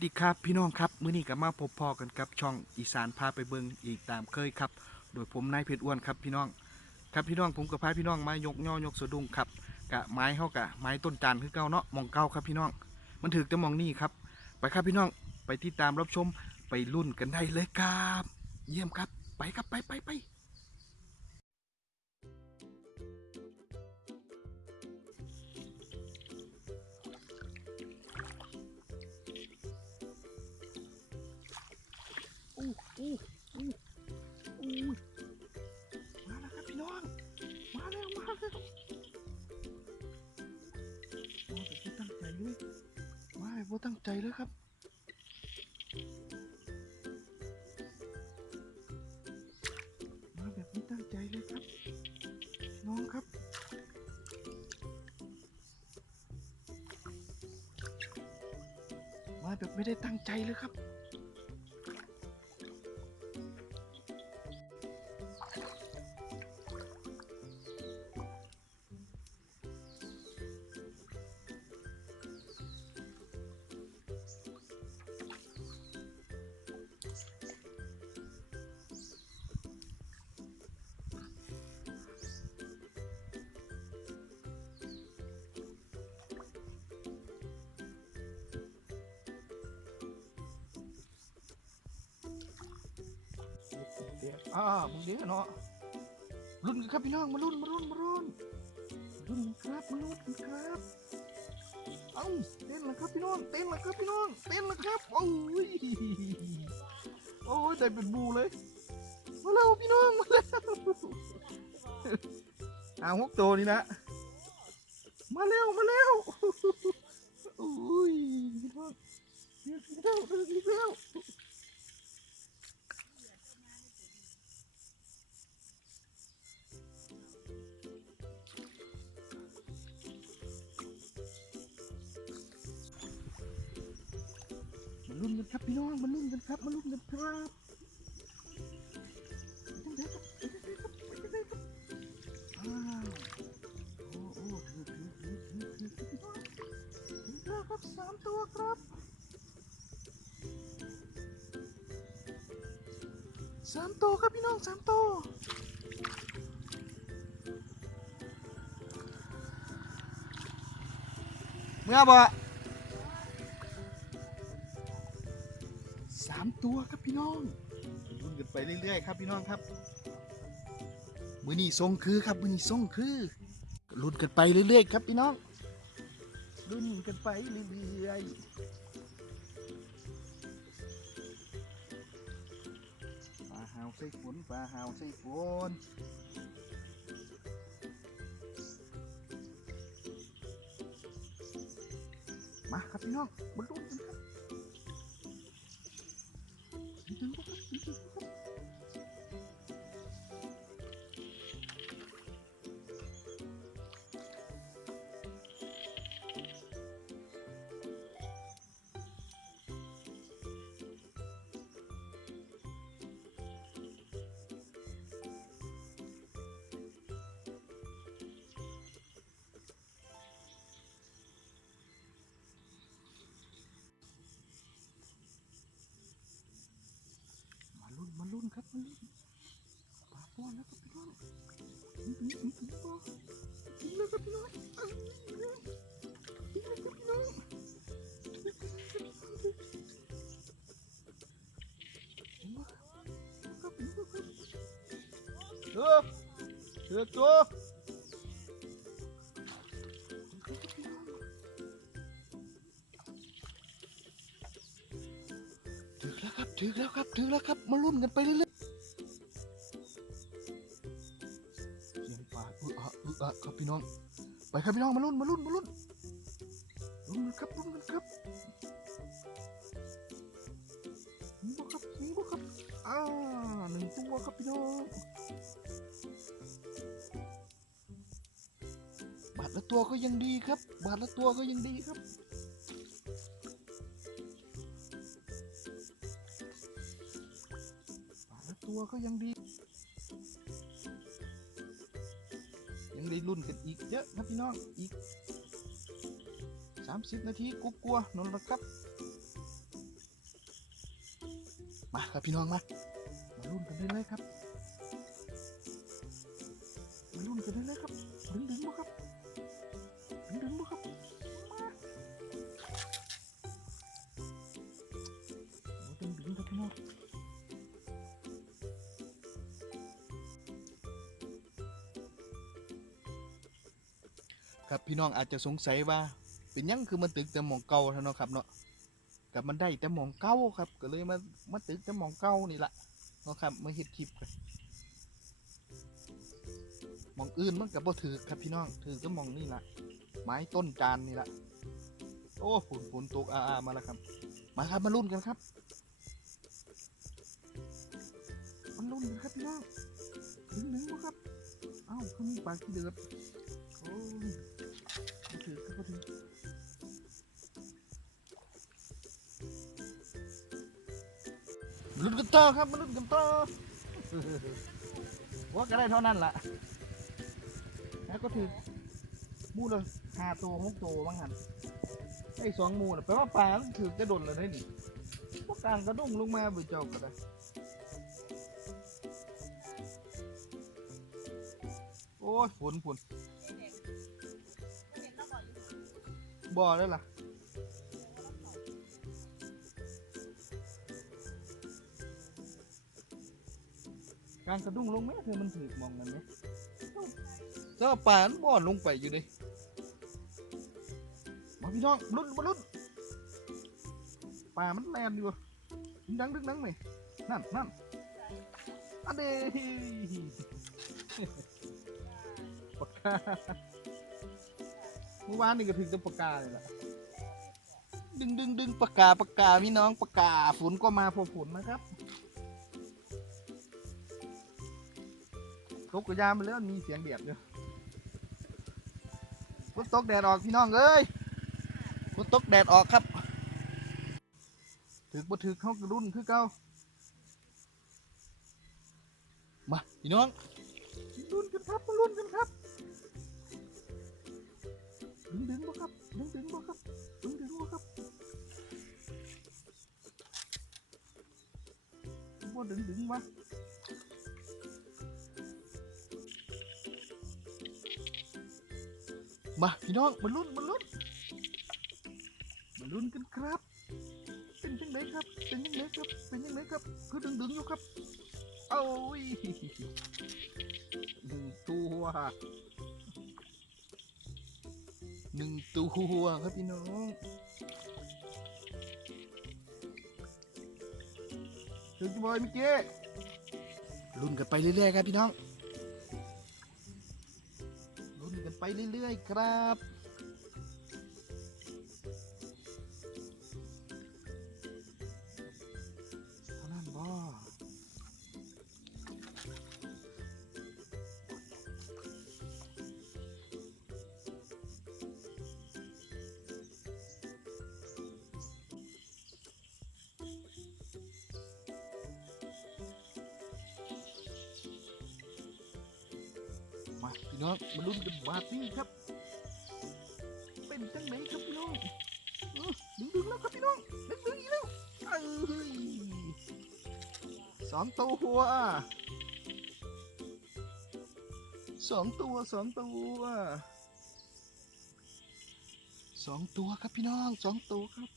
วัสดีครับพี่น้องครับมื้อนี้ก็มาพบพอกันกับช่องอีสานพาไปเบิงอีกตามเคยครับ โดยผมนายเพชรอ้วนครับพี่น้อง ครับพี่น้องผมกับพาพี่น้องมายกย่อยกสะดุ้งครับกะไม้เฮากะไม้ต้นจานคือเก่าเนาะมองเก่าครับพี่น้อง มันถือแต่มองนี่ครับ ไปครับพี่น้องไปติดตามรับชมไปรุ่นกันได้เลยครับ เยี่ยมครับไปครับไปไปไป แล้วครับ มาแบบไม่ตั้งใจเลยครับ น้องครับมาแบบไม่ได้ตั้งใจเลยครับ อ่ามึงเดียวเนาะรุ่นกันครับพี่น้องมารุ่นมารุ่นมารุ่นรุ่นกันครับมารุ่นกันครับเอ้าเต้นล้วครับพี่น้องเต้นล้วครับพี่น้องเต้นล้วครับโอ้ยโอ้ยใจเป็นบูเลยมาแล้วพี่น้องมาแล้วอ่าฮกโตนี่นะมาแล้วมาแล้วโอ้ย ครับพี่น้องมาลุ้นกันครับมาลุ้นกันครับอ้าวโอ้โอ้ถือถือถือถือถือถือพี่น้องถือแล้วครับสามตัวครับสามตัวครับพี่น้องสามตัวเมื่อบ่ สามตัวครับพี่น้องรุ่นกันไปเรื่อยๆครับพี่น้องครับ มือนี้ทรงคือครับมือนี้ทรงคือรุ่นกันไปเรื่อยๆครับพี่น้องรุ่นกันไปเรื่อยๆปลาหาวใส่ฝนปลาหาวใส่ฝนมาครับพี่น้องมาลุ้นกันครับ ปลาป้อนแล้วครับพี่น้องถึงปลาถึงแล้วครับพี่น้องอ้าวถึงแล้วครับพี่น้องถึงแล้วครับเออเออตัวถึงแล้วครับถึงแล้วครับถึงแล้วครับ มาลุ้นกันไปเรื่อย พี่น้อง ไปครับพี่น้องมาลุ้นมาลุ้นมาลุ้นลุ้นกันครับลุ้นกันครับมีบ่ครับมีบ่ครับอ่าหนึ่งตัวครับพี่น้องบาทละตัวก็ยังดีครับ บาทละตัวก็ยังดีครับบาทละตัวก็ยังดี เยอะครับพี่น้องอีก 30 นาทีกุ๊กลัวๆนนละครับ มาครับพี่น้องมามาลุ้นกันได้เลยครับมาลุ้นกันได้เลยครับดึงดึงบ่ครับดึงดึงบ่ครับมาโอ้ดึงดึงครับพี่น้อง ครับพี่น้องอาจจะสงสัยว่า เป็นยังคือมันตึกแต่มองเก่าเท่านั้นครับเนาะกับมันได้แต่มองเก่าครับ ก็เลยมามาตึกแต่มองเก่านี่แหละเนาะครับมาเฮ็ดคลิปกันมองอื่นมันกับบ่ถือครับพี่น้องถือแต่มองนี่แหละไม้ต้นจานนี่แหละโอ้ฝนฝนตกอาอามาแล้วครับ มาครับมาลุ้นกันครับมาลุ้นกันครับพี่น้องถึงหนึ่งบ่ครับเอ้าเขามีปลาขี้เดือดโอ้ ลุ้นกันต่อครับมาลุ้นกันต่อว่าก็ได้เท่านั้นละแล้วก็ถือมูเลยห้าตัวหกตัวบางหันไอ้สองมูน่ะแปลว่าปลาถือกระโดดเลยได้นี่พวกกลางกระดุ้งลงมาไปเจ้าก็ได้โอ้ยฝนฝน บ่อได้ล่ะการกระดุ้งลงไหมเธอมันถือมองกันไหมเจ้าป่านบ่อนลงไปอยู่ดิมาพี่น้องลุ้นมาลุ้นป่ามันแลนอยู่ดึงดังดึงดังไหมนั่นนั่นอันเดปากกาเมื่อวานนี่ก็ถึงจะปากกาเลยล่ะดึงดึงดึงปากกาปากกาพี่น้องปากกาฝนก็มาพอฝนนะครับตกกระยามไปแล้วมีเสียงเดียดอยู่ฝนตกแดดออกพี่น้องเอ้ยฝนตกแดดออกครับ ถึกบ่ถึกเขากระรุ่นคือเก่ามาพี่น้องรุ่นกันครับมารุ่นกันครับ ดึงดึงบ่ครับ ดึงดึงบ่ครับ ดึงดึงบ่ครับบ่ดึงดึงมามาพี่น้องมาลุ้นมาลุ้นมาลุ้นกันครับ เป็นยังไงครับ เป็นยังไงครับ เป็นยังไงครับคือดึงดึงอยู่ครับ เอายหนึ่งตัว หนึ่งตัวครับพี่น้อง ถึงบอยเมื่อกี้ลุ้นกันไปเรื่อยๆครับพี่น้องลุ้นกันไปเรื่อยๆครับาพี่น้องมาลุ้นกันบาทนี้ครับ เป็นจังไหนครับพี่น้องดึงดึงๆแล้วครับพี่น้องดึงดึงๆอีกแล้วเอ้ยสองตัวสองตัวสองตัวสองตัวครับพี่น้องสองตัวครับ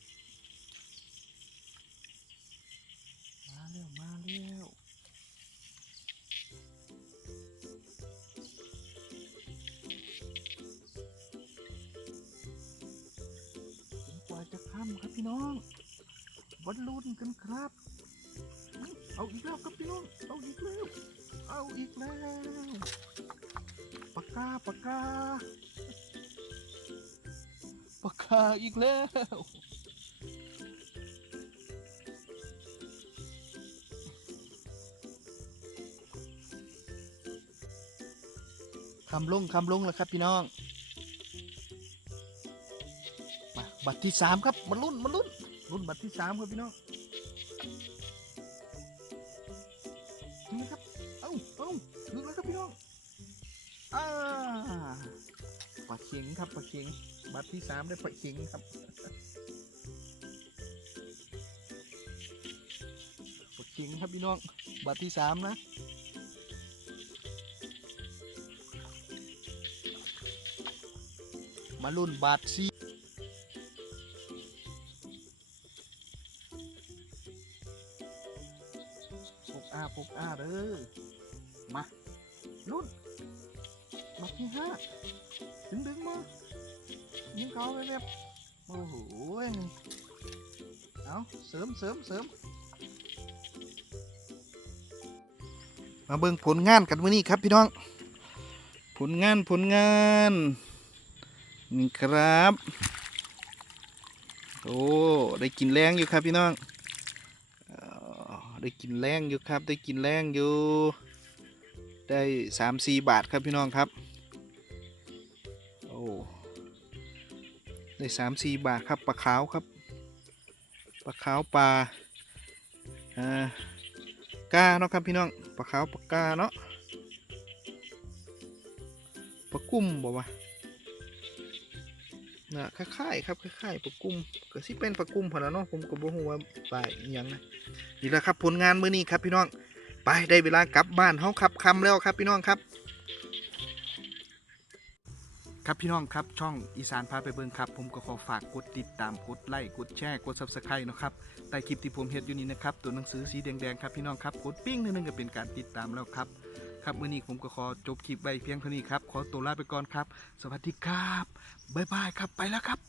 ค่ครับพี่น้อง วันลุ้นกันครับ เอาอีกแล้วครับพี่น้อง เอาอีกแล้ว เอาอีกแล้วปากกาปากกาปากกาอีกแล้วคำลงคำลงแล้วครับพี่น้อง บัตรที่สามครับมาลุ้นมาลุ้นลุ้นบัตรที่สามครับพี่น้องนี่ครับเอ้าเอ้าถึงแล้วครับพี่น้องอ่าปลาเข็งครับปลาเข็งบัตรที่สามได้ปลาเข็งครับปลาเก่งครับพี่น้องบาทที่สามนะมารุ่นบาทสี อาปกอาเด้อมารุ่นบาที่ห้าดึงดึงมายิงเขาไปแบบโอ้โหเอาเสริมเสริมเสริมมาเบิ่งผลงานกันวันนี้ครับพี่น้อง ผลงานผลงานนี่ครับ โอ้ ได้กินแรงอยู่ครับพี่น้อง ได้กินแรงอยู่ครับ ได้กินแรงอยู่ ได้สามสี่บาทครับพี่น้องครับ โอ้ ได้สามสี่บาทครับปลาขาวครับปลาขาวปลาอ่ากาเนาะครับพี่น้องปลาขาวปลากาเนาะปลากุ้มบอกว่า น่ะคล้ายๆครับคล้ายๆปลากุ้มก็สิเป็นปลากุ้มพอแล้วเนาะผมก็บ่ฮู้ว่าปลาอีหยังนะนี่แหละครับผลงานมื้อนี้ครับพี่น้องไปได้เวลากลับบ้านเฮาครับค่ำแล้วครับพี่น้องครับ ครับพี่น้องครับช่องอีสานพาไปเบิ่งครับ ผมก็ขอฝากกดติดตามกดไลค์กดแชร์กด Subscribe นะครับใต้คลิปที่ผมเฮ็ดอยู่นี้นะครับตัวหนังสือสีแดงๆครับพี่น้องครับกดปิ้งนิดนึงก็เป็นการติดตามแล้วครับ ครับมื้อนี้ผมก็ขอจบคลิปไว้เพียงเท่านี้ครับ ขอตัวลาไปก่อนครับ สวัสดีครับ บ๊ายบายครับ ไปแล้วครับ